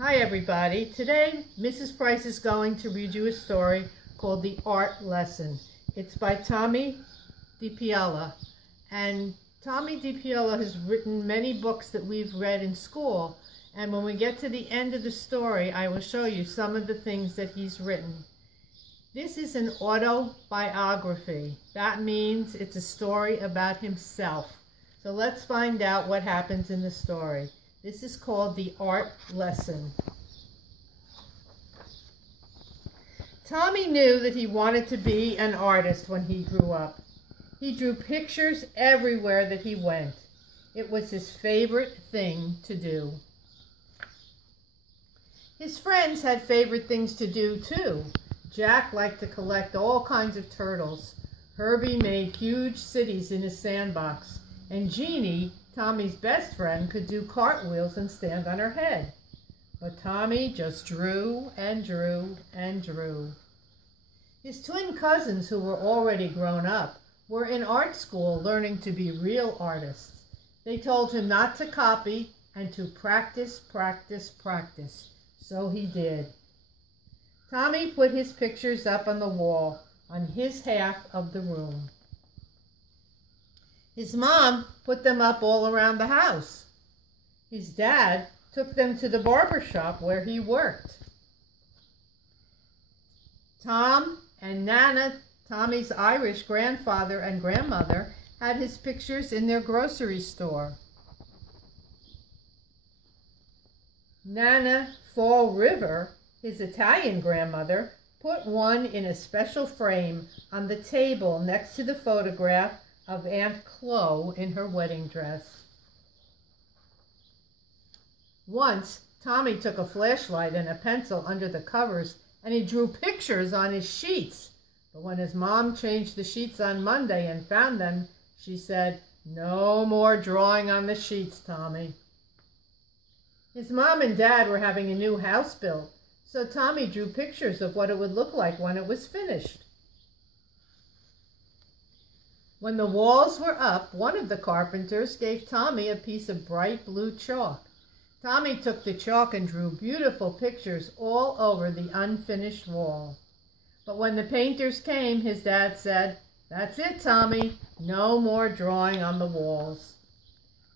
Hi everybody. Today Mrs. Price is going to read you a story called The Art Lesson. It's by Tomie dePaola. And Tomie dePaola has written many books that we've read in school. And when we get to the end of the story, I will show you some of the things that he's written. This is an autobiography. That means it's a story about himself. So let's find out what happens in the story. This is called The Art Lesson. Tomie knew that he wanted to be an artist when he grew up. He drew pictures everywhere that he went. It was his favorite thing to do. His friends had favorite things to do too. Jack liked to collect all kinds of turtles. Herbie made huge cities in his sandbox. And Jeannie, Tommie's best friend, could do cartwheels and stand on her head. But Tomie just drew and drew and drew. His twin cousins, who were already grown up, were in art school learning to be real artists. They told him not to copy and to practice, practice, practice. So he did. Tomie put his pictures up on the wall on his half of the room. His mom put them up all around the house. His dad took them to the barber shop where he worked. Tom and Nana, Tommie's Irish grandfather and grandmother, had his pictures in their grocery store. Nana Fall River, his Italian grandmother, put one in a special frame on the table next to the photograph of Aunt Chloe in her wedding dress. Once, Tomie took a flashlight and a pencil under the covers and he drew pictures on his sheets. But when his mom changed the sheets on Monday and found them, she said, "No more drawing on the sheets, Tomie." His mom and dad were having a new house built, so Tomie drew pictures of what it would look like when it was finished. When the walls were up, one of the carpenters gave Tomie a piece of bright blue chalk. Tomie took the chalk and drew beautiful pictures all over the unfinished wall. But when the painters came, his dad said, "That's it, Tomie. No more drawing on the walls."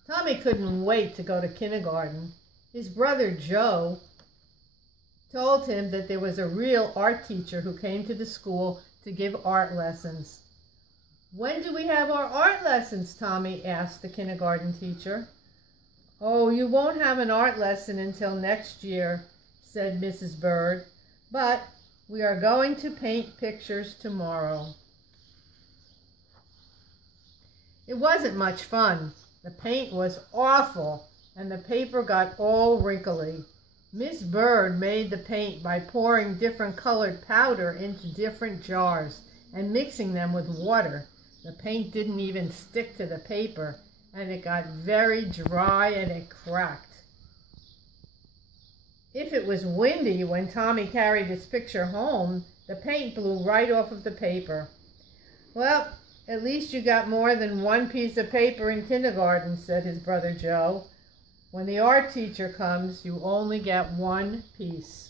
Tomie couldn't wait to go to kindergarten. His brother Joe told him that there was a real art teacher who came to the school to give art lessons. "When do we have our art lessons?" Tomie asked the kindergarten teacher. "Oh, you won't have an art lesson until next year," said Mrs. Bird, "but we are going to paint pictures tomorrow." It wasn't much fun. The paint was awful, and the paper got all wrinkly. Miss Bird made the paint by pouring different colored powder into different jars and mixing them with water. The paint didn't even stick to the paper, and it got very dry and it cracked. If it was windy when Tomie carried his picture home, the paint blew right off of the paper. "Well, at least you got more than one piece of paper in kindergarten," said his brother Joe. "When the art teacher comes, you only get one piece."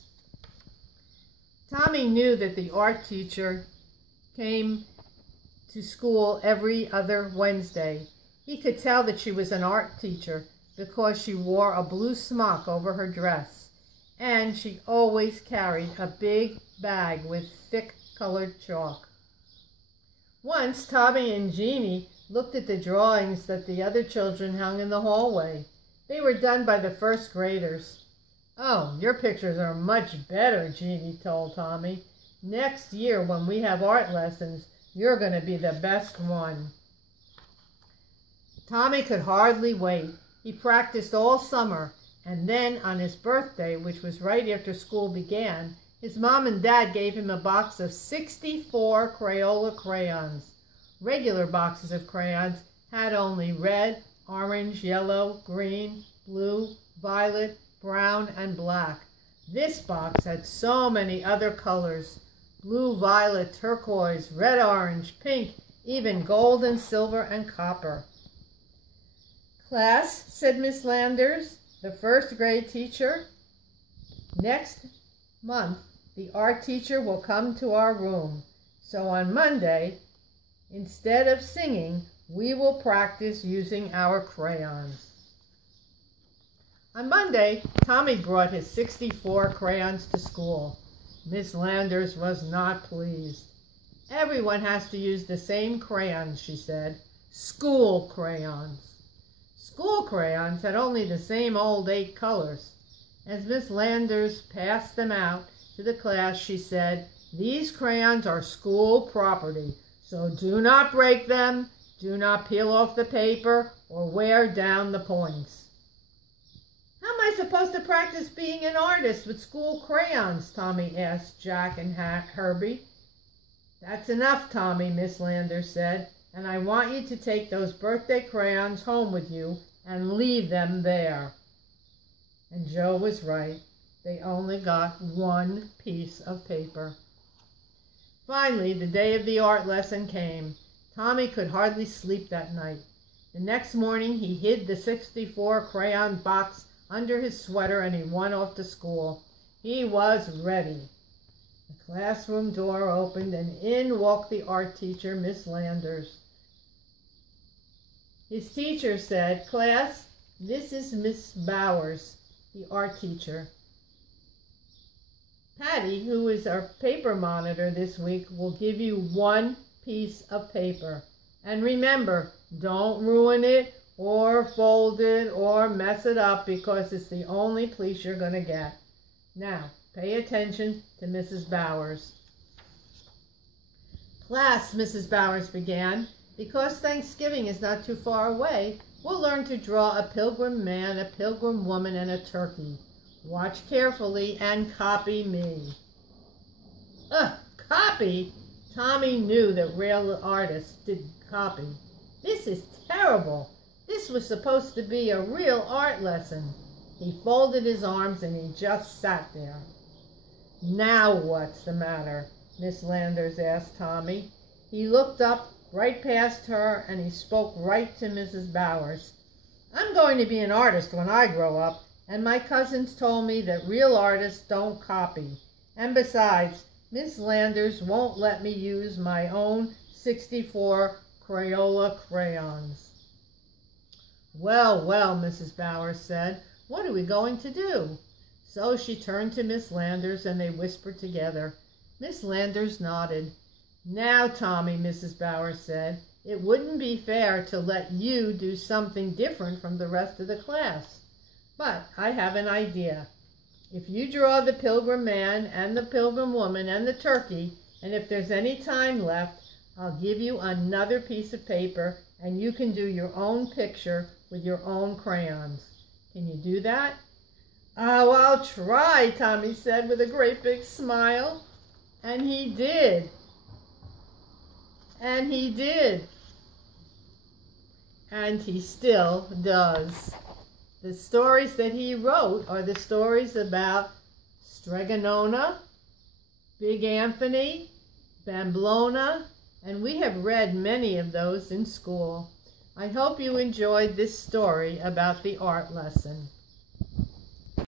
Tomie knew that the art teacher came to school every other Wednesday. He could tell that she was an art teacher because she wore a blue smock over her dress, and she always carried a big bag with thick colored chalk. Once, Tomie and Jeannie looked at the drawings that the other children hung in the hallway. They were done by the first graders. "Oh, your pictures are much better," Jeannie told Tomie. "Next year, when we have art lessons, you're going to be the best one." Tomie could hardly wait. He practiced all summer, and then on his birthday, which was right after school began, his mom and dad gave him a box of 64 Crayola crayons. Regular boxes of crayons had only red, orange, yellow, green, blue, violet, brown, and black. This box had so many other colors: blue, violet, turquoise, red, orange, pink, even gold and silver and copper. "Class," said Miss Landers, the first grade teacher, Next month, the art teacher will come to our room. So on Monday, instead of singing, we will practice using our crayons. On Monday, Tomie brought his 64 crayons to school. Miss Landers was not pleased. Everyone has to use the same crayons, she said. School crayons. School crayons had only the same old 8 colors. As Miss Landers passed them out to the class, she said, "These crayons are school property, so do not break them, do not peel off the paper, or wear down the points." "How am I supposed to practice being an artist with school crayons?" Tomie asked Jack and Herbie. "That's enough, Tomie," Miss Landers said, "and I want you to take those birthday crayons home with you and leave them there." And Joe was right. They only got 1 piece of paper. Finally, the day of the art lesson came. Tomie could hardly sleep that night. The next morning, he hid the 64 crayon box under his sweater and he went off to school. He was ready. The classroom door opened and in walked the art teacher, Miss Landers. His teacher said, "Class, this is Miss Bowers, the art teacher. Patty, who is our paper monitor this week, will give you 1 piece of paper. And remember, don't ruin it or fold it or mess it up because it's the only piece you're going to get. Now, pay attention to Mrs. Bowers." "Class," Mrs. Bowers began, "because Thanksgiving is not too far away, we'll learn to draw a pilgrim man, a pilgrim woman, and a turkey. Watch carefully and copy me." Ugh, copy? Tomie knew that real artists didn't copy. This is terrible. This was supposed to be a real art lesson. He folded his arms and he just sat there. "Now what's the matter?" Miss Landers asked Tomie. He looked up right past her and he spoke right to Mrs. Bowers. "I'm going to be an artist when I grow up, and my cousins told me that real artists don't copy. And besides, Miss Landers won't let me use my own 64 Crayola crayons." "Well, well," Mrs. Bowers said, "what are we going to do?" So she turned to Miss Landers and they whispered together. Miss Landers nodded. "Now, Tomie," Mrs. Bowers said, "it wouldn't be fair to let you do something different from the rest of the class. But I have an idea. If you draw the pilgrim man and the pilgrim woman and the turkey, and if there's any time left, I'll give you another piece of paper and you can do your own picture with your own crayons. Can you do that?" "Oh, I'll try," Tomie said with a great big smile. And he did. And he did. And he still does. The stories that he wrote are the stories about Stregonona, Big Anthony, Bamblona, and we have read many of those in school. I hope you enjoyed this story about the art lesson.